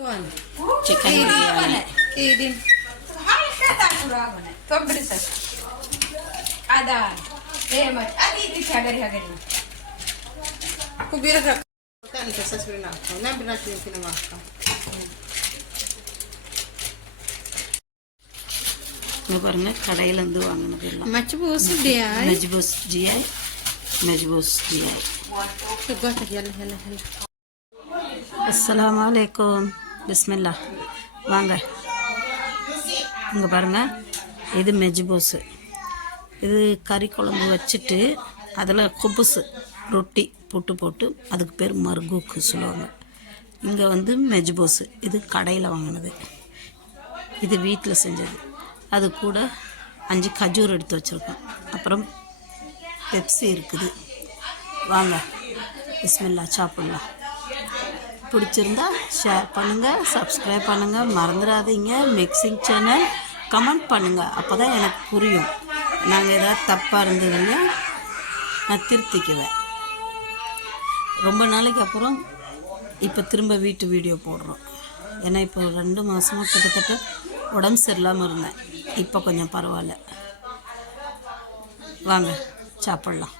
Chicken biryani பாருங்க கடையிலேருந்து வாங்கினது எல்லாம் மெஜ்பூஸ் ஜிஐ அஸ்ஸலாமு அலைக்கும் பிஸ்மில்லா வாங்க இங்கே பாருங்கள் இது மெஜ்பூஸு இது கறி குழம்பு வச்சுட்டு அதில் குபுசு ரொட்டி புட்டு போட்டு அதுக்கு பேர் மர்கூக்கு சொல்லுவாங்க. இங்கே வந்து மெஜ்பூஸு இது கடையில் வாங்கினது, இது வீட்டில் செஞ்சது. அது கூட 5 கஜூர் எடுத்து வச்சுருக்கோம், அப்புறம் பெப்சி இருக்குது. வாங்க பிஸ்மில்லா சாப்பிட்லாம். பிடிச்சிருந்தா ஷேர் பண்ணுங்கள், சப்ஸ்கிரைப் பண்ணுங்கள், மறந்துடாதீங்க. மிக்சிங் சேனல் கமெண்ட் பண்ணுங்கள், அப்போ தான் எனக்கு புரியும். நாங்கள் ஏதாவது தப்பாக இருந்ததுங்க நான் திருத்திக்குவேன். ரொம்ப நாளைக்கு அப்புறம் இப்போ திரும்ப வீட்டு வீடியோ போடுறோம். ஏன்னா இப்போ 2 மாதமாக கிட்டத்தட்ட உடம்பு சரியில்லாமல் இருந்தேன். இப்போ கொஞ்சம் பரவாயில்ல. வாங்க சாப்பிட்லாம்.